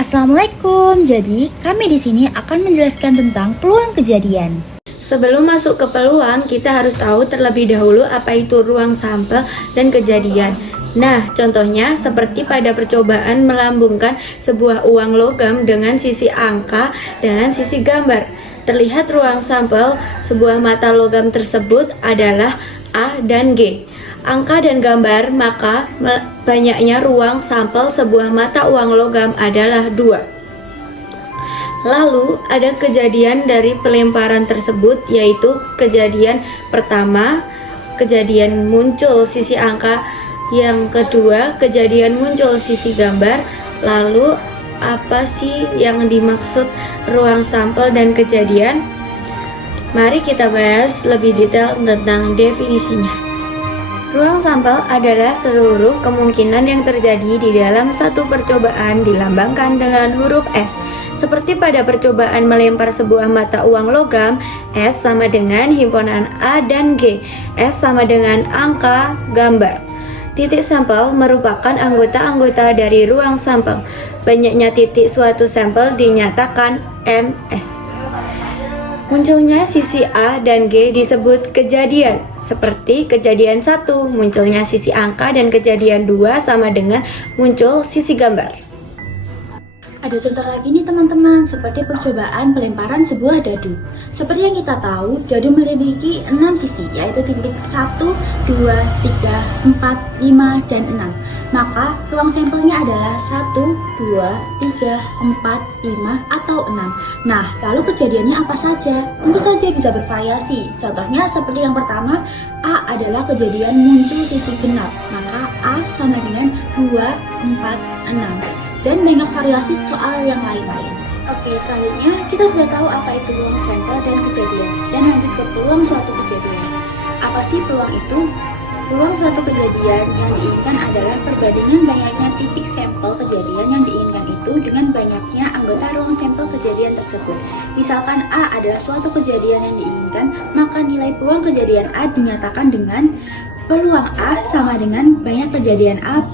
Assalamualaikum. Jadi, kami di sini akan menjelaskan tentang peluang kejadian. Sebelum masuk ke peluang, kita harus tahu terlebih dahulu apa itu ruang sampel dan kejadian. Nah, contohnya seperti pada percobaan melambungkan sebuah uang logam dengan sisi angka dan sisi gambar. Terlihat ruang sampel sebuah mata logam tersebut adalah A dan G. Angka dan gambar, maka banyaknya ruang sampel sebuah mata uang logam adalah 2. Lalu ada kejadian dari pelemparan tersebut, yaitu kejadian pertama, kejadian muncul sisi angka, yang kedua kejadian muncul sisi gambar. Lalu apa sih yang dimaksud ruang sampel dan kejadian? Mari kita bahas lebih detail tentang definisinya. Ruang sampel adalah seluruh kemungkinan yang terjadi di dalam satu percobaan dilambangkan dengan huruf S. Seperti pada percobaan melempar sebuah mata uang logam, S sama dengan himpunan A dan G. S sama dengan angka, gambar. Titik sampel merupakan anggota-anggota dari ruang sampel. Banyaknya titik suatu sampel dinyatakan NS. Munculnya sisi A dan G disebut kejadian. Seperti kejadian 1, munculnya sisi angka, dan kejadian 2 sama dengan muncul sisi gambar. Ada contoh lagi nih teman-teman, seperti percobaan pelemparan sebuah dadu. Seperti yang kita tahu, dadu memiliki 6 sisi, yaitu titik 1, 2, 3, 4, 5, dan 6. Maka ruang sampelnya adalah 1, 2, 3, 4, 5, atau 6. Nah, lalu kejadiannya apa saja? Tentu saja bisa bervariasi. Contohnya seperti yang pertama, A adalah kejadian muncul sisi genap. Maka A sama dengan 2, 4, 6. Dan banyak variasi soal yang lain-lain. Oke, selanjutnya kita sudah tahu apa itu ruang sampel dan kejadian. Dan lanjut ke peluang suatu kejadian. Apa sih peluang itu? Peluang suatu kejadian yang diinginkan adalah perbandingan banyaknya titik sampel kejadian yang diinginkan itu dengan banyaknya anggota ruang sampel kejadian tersebut. Misalkan A adalah suatu kejadian yang diinginkan, maka nilai peluang kejadian A dinyatakan dengan peluang A sama dengan banyak kejadian A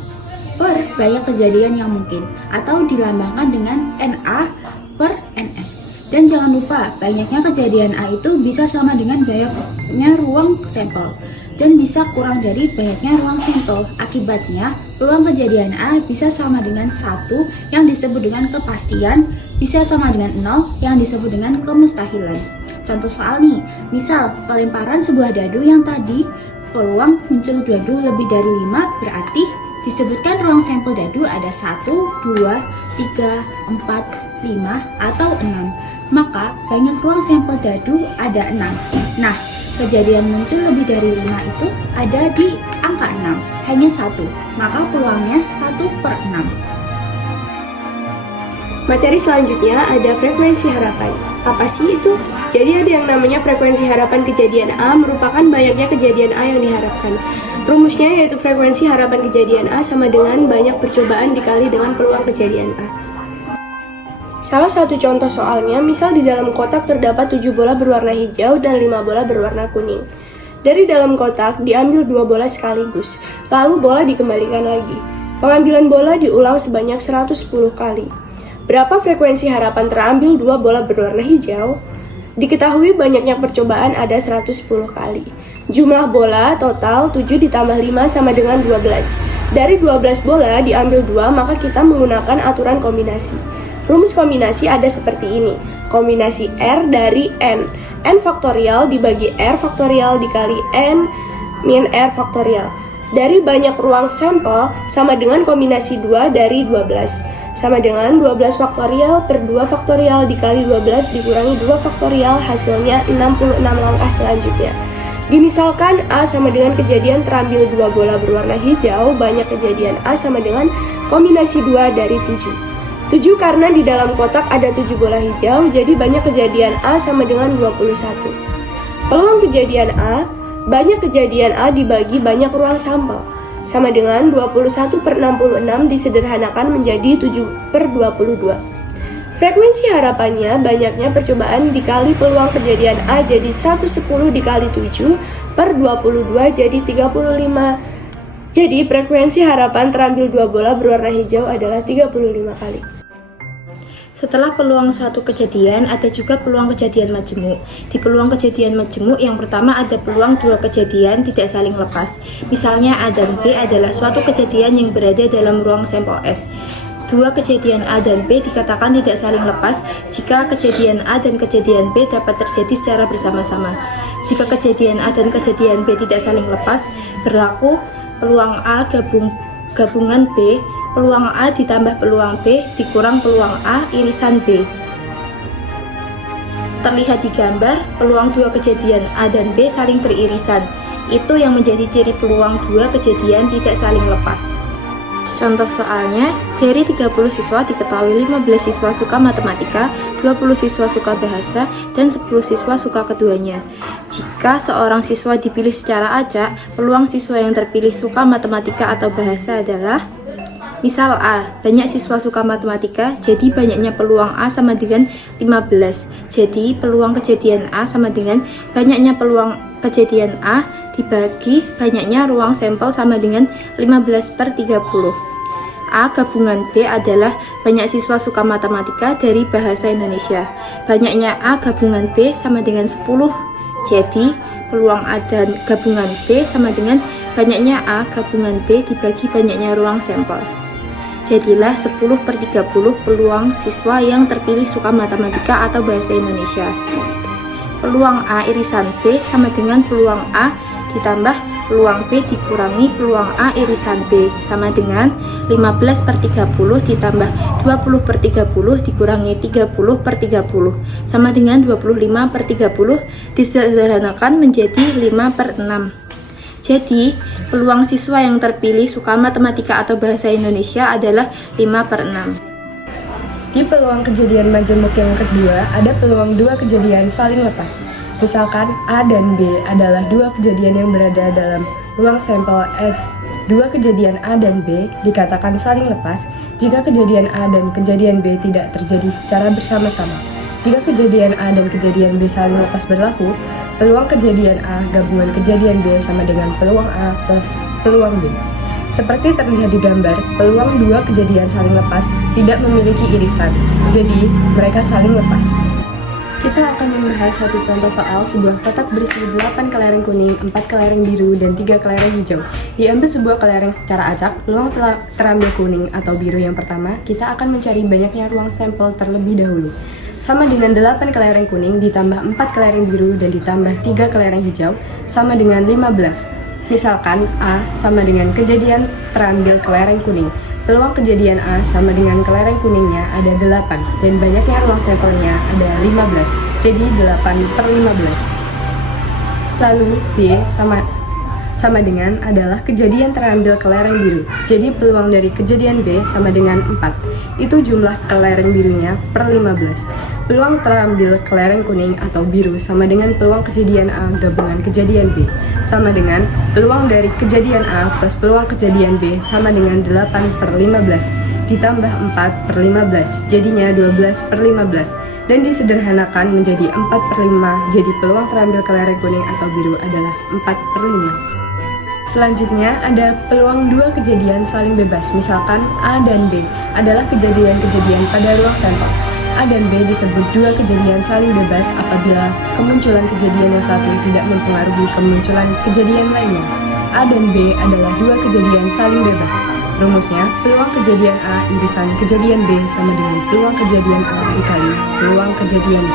per banyak kejadian yang mungkin, atau dilambangkan dengan NA per NS. Dan jangan lupa, banyaknya kejadian A itu bisa sama dengan banyaknya ruang sampel, dan bisa kurang dari banyaknya ruang sampel. Akibatnya, peluang kejadian A bisa sama dengan 1 yang disebut dengan kepastian, bisa sama dengan 0 yang disebut dengan kemustahilan. Contoh soal nih, misal pelemparan sebuah dadu yang tadi peluang muncul dadu lebih dari 5, berarti disebutkan ruang sampel dadu ada 1, 2, 3, 4, 5, atau 6. Maka banyak ruang sampel dadu ada 6. Nah, kejadian muncul lebih dari 5 itu ada di angka 6, hanya 1. Maka peluangnya 1 per 6. Materi selanjutnya ada frekuensi harapan. Apa sih itu? Jadi ada yang namanya frekuensi harapan kejadian A merupakan banyaknya kejadian A yang diharapkan. Rumusnya yaitu frekuensi harapan kejadian A sama dengan banyak percobaan dikali dengan peluang kejadian A. Salah satu contoh soalnya, misal di dalam kotak terdapat 7 bola berwarna hijau dan 5 bola berwarna kuning. Dari dalam kotak diambil 2 bola sekaligus, lalu bola dikembalikan lagi. Pengambilan bola diulang sebanyak 110 kali. Berapa frekuensi harapan terambil 2 bola berwarna hijau? Diketahui banyaknya percobaan ada 110 kali. Jumlah bola total 7 ditambah 5 sama dengan 12. Dari 12 bola diambil 2, maka kita menggunakan aturan kombinasi. Rumus kombinasi ada seperti ini. Kombinasi R dari N. N faktorial dibagi R faktorial dikali N min R faktorial. Dari banyak ruang sampel sama dengan kombinasi 2 dari 12. Sama dengan 12 faktorial per 2 faktorial dikali 12 dikurangi 2 faktorial, hasilnya 66 langkah selanjutnya. Dimisalkan A sama dengan kejadian terambil 2 bola berwarna hijau, banyak kejadian A sama dengan kombinasi 2 dari 7. 7 karena di dalam kotak ada 7 bola hijau, jadi banyak kejadian A sama dengan 21. Peluang kejadian A, banyak kejadian A dibagi banyak ruang sampel. Sama dengan 21 per 66 disederhanakan menjadi 7 per 22. Frekuensi harapannya banyaknya percobaan dikali peluang kejadian A jadi 110 dikali 7 per 22 jadi 35. Jadi frekuensi harapan terambil 2 bola berwarna hijau adalah 35 kali. Setelah peluang suatu kejadian, ada juga peluang kejadian majemuk. Di peluang kejadian majemuk, yang pertama ada peluang dua kejadian tidak saling lepas. Misalnya A dan B adalah suatu kejadian yang berada dalam ruang sampel S. Dua kejadian A dan B dikatakan tidak saling lepas jika kejadian A dan kejadian B dapat terjadi secara bersama-sama. Jika kejadian A dan kejadian B tidak saling lepas, berlaku peluang A gabungan B, peluang A ditambah peluang B dikurang peluang A irisan B. Terlihat di gambar, peluang dua kejadian A dan B saling beririsan. Itu yang menjadi ciri peluang dua kejadian tidak saling lepas. Contoh soalnya, dari 30 siswa diketahui 15 siswa suka matematika, 20 siswa suka bahasa, dan 10 siswa suka keduanya. Jika seorang siswa dipilih secara acak, peluang siswa yang terpilih suka matematika atau bahasa adalah: misal A, banyak siswa suka matematika, jadi banyaknya peluang A sama dengan 15. Jadi peluang kejadian A sama dengan banyaknya peluang kejadian A dibagi banyaknya ruang sampel sama dengan 15 per 30. A gabungan B adalah banyak siswa suka matematika dari bahasa Indonesia. Banyaknya A gabungan B sama dengan 10. Jadi peluang A dan gabungan B sama dengan banyaknya A gabungan B dibagi banyaknya ruang sampel. Jadilah 10 per 30 peluang siswa yang terpilih suka matematika atau bahasa Indonesia. Peluang A irisan B sama dengan peluang A ditambah peluang B dikurangi peluang A irisan B sama dengan 15 per 30 ditambah 20 per 30 dikurangi 30 per 30 sama dengan 25 per 30 disederhanakan menjadi 5 per 6. Jadi, peluang siswa yang terpilih suka matematika atau bahasa Indonesia adalah 5 per 6. Di peluang kejadian majemuk yang kedua, ada peluang dua kejadian saling lepas. Misalkan A dan B adalah dua kejadian yang berada dalam ruang sampel S. Dua kejadian A dan B dikatakan saling lepas jika kejadian A dan kejadian B tidak terjadi secara bersama-sama. Jika kejadian A dan kejadian B saling lepas berlaku, peluang kejadian A gabungan kejadian B sama dengan peluang A plus peluang B. Seperti terlihat di gambar, peluang dua kejadian saling lepas tidak memiliki irisan, jadi mereka saling lepas. Kita akan membahas satu contoh soal sebuah kotak berisi 8 kelereng kuning, 4 kelereng biru, dan 3 kelereng hijau. Diambil sebuah kelereng secara acak, peluang terambil kuning atau biru yang pertama, kita akan mencari banyaknya ruang sampel terlebih dahulu. Sama dengan 8 kelereng kuning ditambah 4 kelereng biru dan ditambah 3 kelereng hijau, sama dengan 15. Misalkan A sama dengan kejadian terambil kelereng kuning. Peluang kejadian A sama dengan kelereng kuningnya ada 8 dan banyaknya ruang sampelnya ada 15, jadi 8 per 15. Lalu B sama dengan adalah kejadian terambil kelereng biru, jadi peluang dari kejadian B sama dengan 4, itu jumlah kelereng birunya per 15. Peluang terambil kelereng kuning atau biru sama dengan peluang kejadian A gabungan kejadian B, sama dengan peluang dari kejadian A plus peluang kejadian B sama dengan 8 per 15 ditambah 4 per 15, jadinya 12 per 15 dan disederhanakan menjadi 4 per 5, jadi peluang terambil kelereng kuning atau biru adalah 4 per 5. Selanjutnya ada peluang dua kejadian saling bebas, misalkan A dan B adalah kejadian-kejadian pada ruang sampel. A dan B disebut dua kejadian saling bebas apabila kemunculan kejadian yang satu tidak mempengaruhi kemunculan kejadian lainnya. A dan B adalah dua kejadian saling bebas. Rumusnya, peluang kejadian A irisan kejadian B sama dengan peluang kejadian A dikali peluang kejadian B.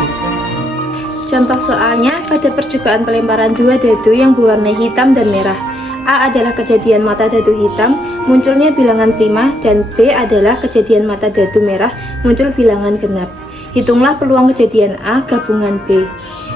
Contoh soalnya, pada percobaan pelemparan dua dadu yang berwarna hitam dan merah. A adalah kejadian mata dadu hitam, munculnya bilangan prima, dan B adalah kejadian mata dadu merah, muncul bilangan genap. Hitunglah peluang kejadian A gabungan B.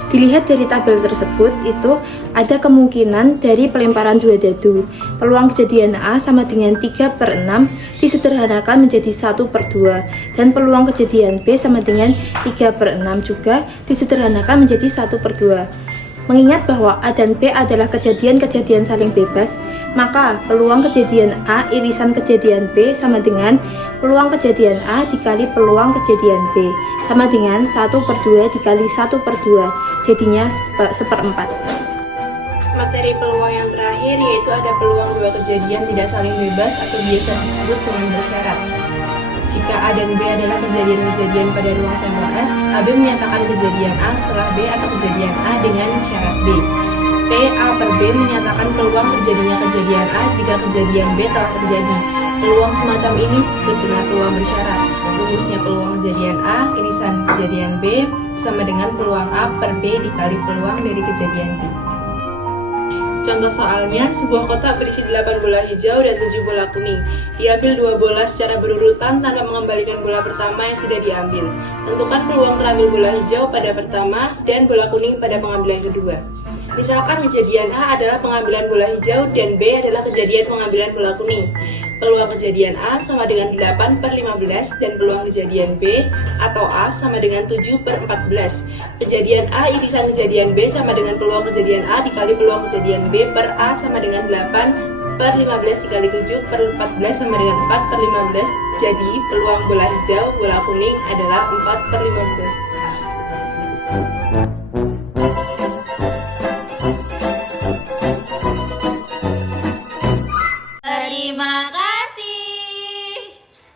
Dilihat dari tabel tersebut, itu ada kemungkinan dari pelemparan dua dadu. Peluang kejadian A sama dengan 3 per 6 disederhanakan menjadi 1 per 2, dan peluang kejadian B sama dengan 3 per 6 juga disederhanakan menjadi 1 per 2. Mengingat bahwa A dan B adalah kejadian-kejadian saling bebas, Maka peluang kejadian A irisan kejadian B sama dengan peluang kejadian A dikali peluang kejadian B, sama dengan 1/2 dikali 1/2, jadinya 1/4. Materi peluang yang terakhir yaitu ada peluang dua kejadian tidak saling bebas atau biasa disebut dengan bersyarat. Jika A dan B adalah kejadian-kejadian pada ruang sampel S, AB menyatakan kejadian A setelah B atau kejadian A dengan syarat B. P, A per B menyatakan peluang terjadinya kejadian A jika kejadian B telah terjadi. Peluang semacam ini disebut dengan peluang bersyarat. Rumusnya peluang kejadian A irisan kejadian B sama dengan peluang A per B dikali peluang dari kejadian B. Contoh soalnya, sebuah kotak berisi 8 bola hijau dan 7 bola kuning. Diambil 2 bola secara berurutan tanpa mengembalikan bola pertama yang sudah diambil. Tentukan peluang terambil bola hijau pada pertama dan bola kuning pada pengambilan kedua. Misalkan kejadian A adalah pengambilan bola hijau dan B adalah kejadian pengambilan bola kuning. Peluang kejadian A sama dengan 8/15 dan peluang kejadian B atau A sama dengan 7/14. Kejadian A irisan kejadian B sama dengan peluang kejadian A dikali peluang kejadian B per A sama dengan 8/15 dikali 7/14 sama dengan 4/15. Jadi peluang bola hijau, bola kuning adalah 4/15.